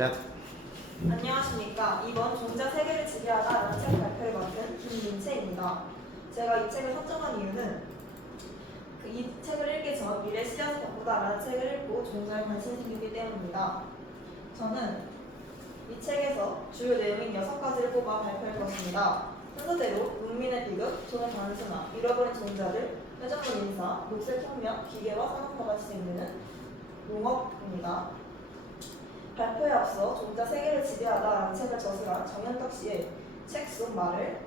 시작. 안녕하십니까. 이번 종자 세계를 지배하다라는 책 발표를 맡은 김민채입니다. 제가 이 책을 선정한 이유는 이 책을 읽기 전 미래 씨앗을 바꾸다라는 책을 읽고 종자에 관심이 생기기 때문입니다. 저는 이 책에서 주요 내용인 6가지를 뽑아 발표할 것입니다. 순서대로 국민의 비극, 돈의 단순화, 잃어버린 종자들, 회전문 인사, 녹색혁명, 기계와 산업화가 진행되는 농업입니다. 발표에 앞서 종자 세계를 지배하다라는 책을 저술한 정현덕 씨의 책 속 말을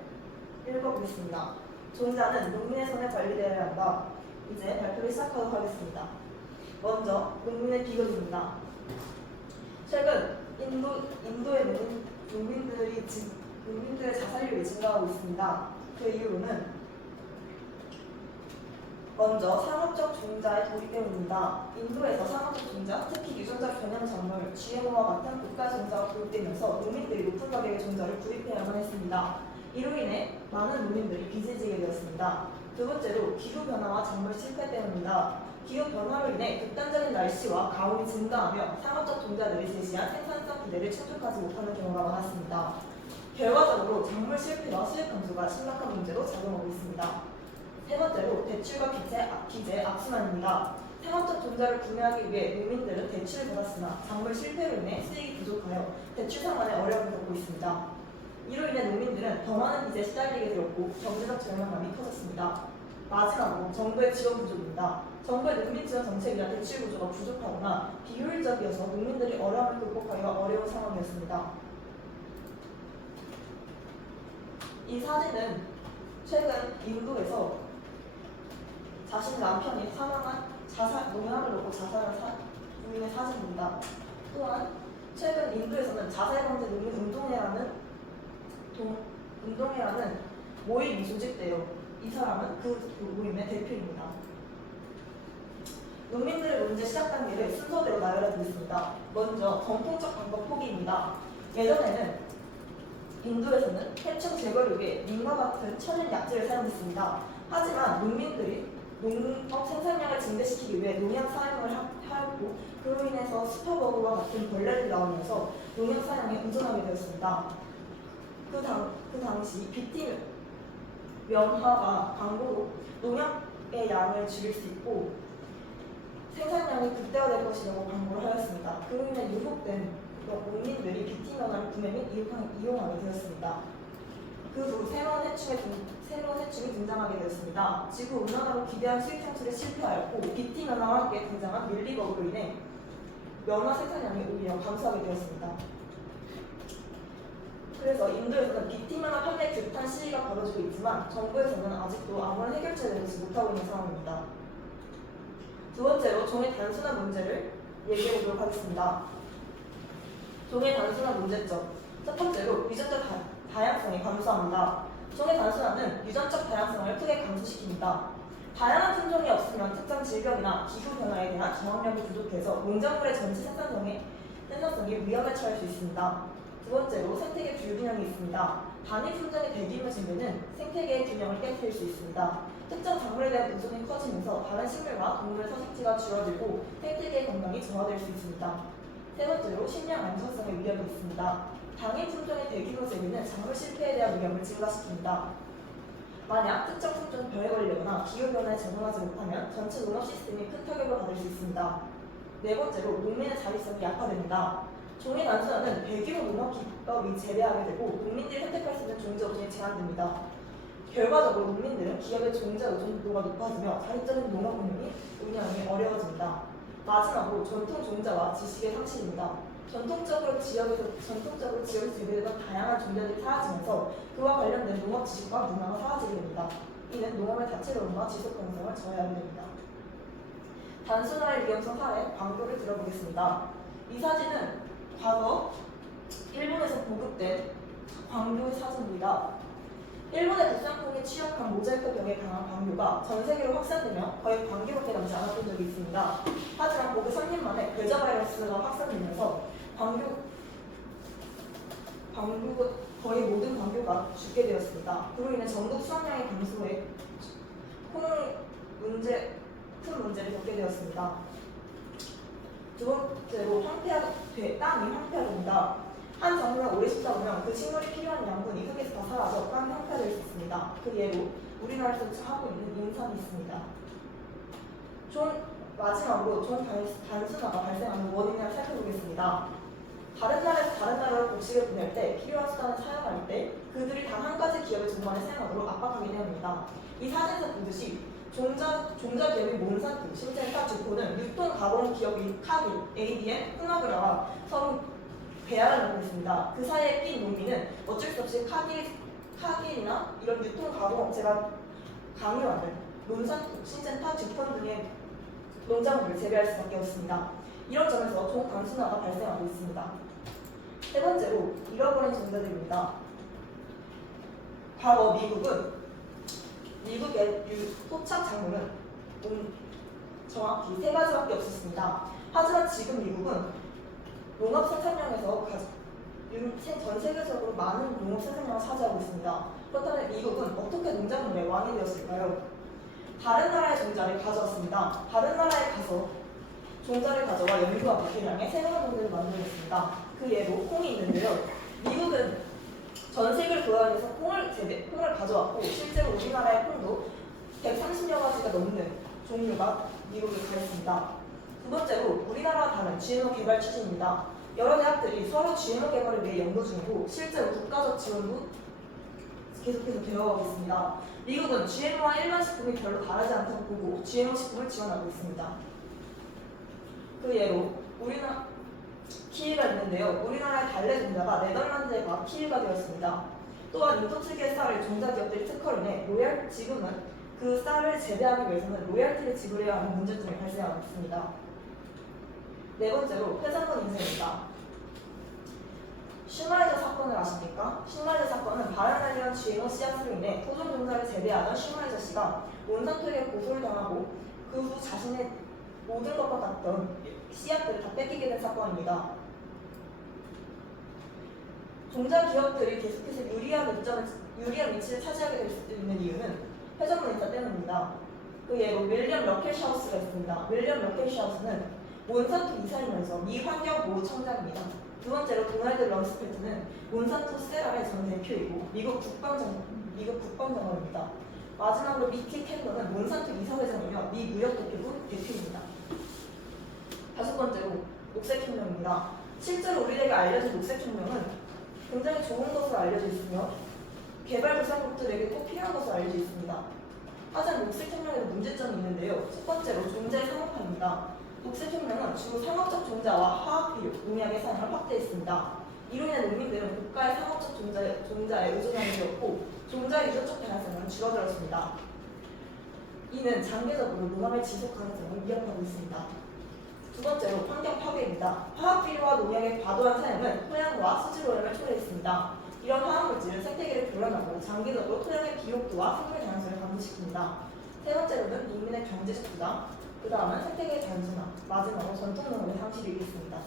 읽어보겠습니다. 종자는 농민의 손에 관리되어야 한다. 이제 발표를 시작하도록 하겠습니다. 먼저 농민의 비극입니다. 최근 인도의 농민들의 자살률이 증가하고 있습니다. 그 이유로는 먼저 상업적 종자의 도입 때문입니다. 인도에서 상업적 종자, 특히 유전자 변형 작물, GMO와 같은 고가 종자가 도입되면서 농민들이 높은 가격의 종자를 구입해야만 했습니다. 이로 인해 많은 농민들이 빚을 지게 되었습니다. 두 번째로 기후 변화와 작물 실패 때문입니다. 기후 변화로 인해 극단적인 날씨와 가뭄이 증가하며 상업적 종자들이 제시한 생산성 기대를 충족하지 못하는 경우가 많았습니다. 결과적으로 작물 실패와 수익 감소가 심각한 문제로 작용하고 있습니다. 세 번째로 대출과 기재 악순환입니다. 상업적 종자를 구매하기 위해 농민들은 대출을 받았으나 작물 실패로 인해 수익이 부족하여 대출 상환에 어려움을 겪고 있습니다. 이로 인해 농민들은 더 많은 빚에 시달리게 되었고 경제적 절망감이 커졌습니다. 마지막으로 정부의 지원 부족입니다. 정부의 농민 지원 정책이나 대출 구조가 부족하거나 비효율적이어서 농민들이 어려움을 극복하기가 어려운 상황이었습니다. 이 사진은 최근 인도에서 자신 남편이 사망한 농약을 먹고 자살한 부인의 사진입니다. 또한 최근 인도에서는 자살방지 농민운동회라는 모임이 조직되어 이 사람은 그 모임의 대표입니다. 농민들의 문제 시작 단계를 순서대로 나열해드리겠습니다. 먼저 전통적 방법 포기입니다. 예전에는 인도에서는 해충 제거를 위해 닌과 같은 천연 약재를 사용했습니다. 하지만 농민들이 농업 생산량을 증대시키기 위해 농약 사용을 하였고 그로 인해서 슈퍼버그와 같은 벌레들이 나오면서 농약 사용에 의존하게 되었습니다. 그 당시 BT 면화가 광고로 농약의 양을 줄일 수 있고 생산량이 극대화될 것이라고 광고를 하였습니다. 그로 인해 유혹된 농민들이 BT 면화를 구매 및 이용하게 되었습니다. 그 후 새로운 해충이 등장하게 되었습니다. 지구 온난화로 기대한 수익 창출에 실패하였고 BT 면화와 함께 등장한 밀리버그로 인해 면화 생산량이 오히려 감소하게 되었습니다. 그래서 인도에서는 BT 면화 판매 규탄 시위가 벌어지고 있지만 정부에서는 아직도 아무런 해결책을 내지 못하고 있는 상황입니다. 두 번째로 종의 단순한 문제를 얘기해 보도록 하겠습니다. 종의 단순한 문제점. 첫 번째로 유전자 다양성이 감소합니다. 종의 단순화는 유전적 다양성을 크게 감소시킵니다. 다양한 품종이 없으면 특정 질병이나 기후 변화에 대한 경험력이 부족해서 농작물의 전체 생산성이 위험에 처할 수 있습니다. 두 번째로 생태계 불균형이 있습니다. 단위 품종의 대규모 증대는 생태계의 균형을 깨뜨릴 수 있습니다. 특정 작물에 대한 의존이 커지면서 다른 식물과 동물의 서식지가 줄어들고 생태계의 건강이 저하될 수 있습니다. 세 번째로 식량 안정성의 위협이 있습니다. 당일 품종의 대규모 재배는 작물 실패에 대한 위험을 증가시킵니다. 만약 특정 품종이 병에 걸리거나 기후변화에 적응하지 못하면 전체 농업 시스템이 큰 타격을 받을 수 있습니다. 네 번째로 농민의 자립성이 약화됩니다. 종의 단순화는 대규모 농업 기업이 재배하게 되고 농민들이 선택할 수 있는 종자 우선이 제한됩니다. 결과적으로 농민들은 기업의 종자 의존도가 높아지며 자립적인 농업 운영이 어려워집니다. 마지막으로 전통 종자와 지식의 상실입니다. 전통적으로 지역에서 재배되던 다양한 종자들이 사라지면서 그와 관련된 농업 지식과 문화가 사라지게 됩니다. 이는 농업의 다채로움과 지속 가능성을 저해하게 됩니다. 단순화의 위험성 사례 광고를 들어보겠습니다. 이 사진은 과거 일본에서 보급된 광교의 사진입니다. 일본의 국산콩에 취약한 모자이크 병에 강한 광교가 전 세계로 확산되며 거의 광교밖에 남지 않았던 적이 있습니다. 하지만 보급 3년 만에 괴자 바이러스가 확산되면서 거의 모든 광교가 죽게 되었습니다. 그로 인해 전국 수확량의 감소에 큰 문제를 겪게 되었습니다. 두 번째로 땅이 황폐화됩니다. 한 작물을 오래 심다 보면 그 식물이 필요한 양분이 흙에서 다 사라져 땅이 황폐화될 수 있습니다. 그 예로 우리나라에서 하고 있는 인삼이 있습니다. 마지막으로 단순화가 발생하는 원인을 살펴보겠습니다. 다른 나라에서 다른 나라로 곡식을 보낼 때 필요한 수단을 사용할 때 그들이 단 한 가지 기업의 종만을 사용하도록 압박하게 되합니다. 이 사진에서 보듯이 종자기업인 몬산토, 신젠타, 주포는 유통가공 기업인 카길, ADM, 푸나그라와 서로 대화를 나누고 있습니다. 그 사이에 낀 농민은 어쩔 수 없이 카길이나 이런 유통가공업체가 강요하는 몬산토, 신젠타, 주폰 등의 농작물을 재배할 수밖에 없습니다. 이런 점에서 종단순화가 발생하고 있습니다. 세 번째로 잃어버린 종자들입니다. 과거 미국의 토착 작물은 정확히 세 가지밖에 없었습니다. 하지만 지금 미국은 농업 생산량에서 전 세계적으로 많은 농업 생산량을 차지하고 있습니다. 그렇다면 미국은 어떻게 농작물의 왕이 되었을까요? 다른 나라의 종자를 가져왔습니다. 다른 나라에 가서 종자를 가져와 연구와 개량해 새로운 종자를 만들었습니다. 그 예로 콩이 있는데요. 미국은 전 세계를 돌아다니면서 콩을 가져왔고 실제로 우리나라의 콩도 130여 가지가 넘는 종류가 미국에 가 있습니다. 두 번째로 우리나라와 다른 GMO 개발 추진입니다. 여러 대학들이 서로 GMO 개발을 위해 연구 중이고 실제로 국가적 지원도 계속해서 되어가고 있습니다. 미국은 GMO와 일반 식품이 별로 다르지 않다고 보고 GMO 식품을 지원하고 있습니다. 그 예로 키위가 있는데요. 우리나라의 달래 종자가 네덜란드에 가 키위가 되었습니다. 또한 인도 특유의 쌀을 종자기업들이 특허를 내 지금은 그 쌀을 재배하기 위해서는 로열티를 지불해야 하는 문제점이 발생하고 있습니다. 네 번째로 회전문 인쇄입니다. 슈마이저 사건을 아십니까? 슈마이저 사건은 바르나리온 GMO 씨앗으로 인해 토종 종자를 재배하던 슈마이저 씨가 몬산토에게 고소를 당하고 그 후 자신의 모든 것과 같던 씨앗들을 다 뺏기게 된 사건입니다. 종자 기업들이 계속해서 유리한 위치를 차지하게 될 수 있는 이유는 회전문 인사 때문입니다. 그 예로 윌리엄 러켈샤우스가 있습니다. 윌리엄 러켈샤우스는 몬산토 이사이면서 미 환경보호청장입니다. 두 번째로 도널드 럼스펠트는 몬산토 세랄의 전 대표이고 미국 국방장관입니다. 마지막으로 미키 캔더는 몬산토 이사회장이며 미 무역대표부 대표입니다. 다섯 번째로 녹색혁명입니다. 실제로 우리에게 알려진 녹색혁명은 굉장히 좋은 것으로 알려져 있으며 개발도상국들에게 꼭 필요한 것으로 알려져 있습니다. 하지만 녹색혁명에는 문제점이 있는데요. 첫 번째로 종자의 상업화입니다. 녹색혁명은 주로 상업적 종자와 화학비료, 농약의 사용을 확대했습니다. 이로 인해 농민들은 국가의 상업적 종자에 의존하게 되었고 종자의 유전적 다양성은 줄어들었습니다. 이는 장기적으로 농업의 지속 가능성을 위협하고 있습니다. 두 번째로 환경 파괴입니다. 화학비료와 농약의 과도한 사용은 토양과 수질 오염을 초래했습니다. 이런 화학물질은 생태계를 교란하고 장기적으로 토양의 비옥도와 생물 다양성을 감소시킵니다. 세 번째로는 농민의 경제적 부담, 그 다음은 생태계의 단순화, 마지막으로 전통농업의 상실이 있겠습니다.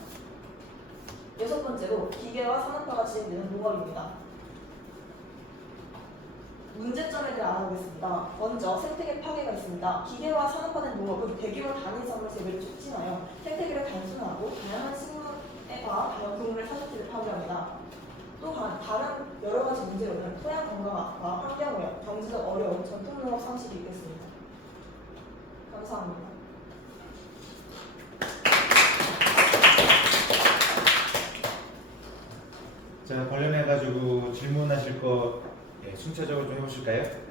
여섯 번째로 기계화 산업화가 진행되는 농업입니다. 문제점에 대해 알아보겠습니다. 먼저 생태계 파괴가 있습니다. 기계화 산업화된 농업은 대규모 단위작물 재배를 촉진하여 생태계를 단순화하고 다양한 식물과 동물의 사육지를 파괴합니다. 또한 다른 여러 가지 문제로는 토양 건강 악화, 환경오염, 경제적 어려움, 전통농업 상실이 있겠습니다. 감사합니다. 자, 관련해가지고 질문하실 거 순차적으로 좀 해보실까요?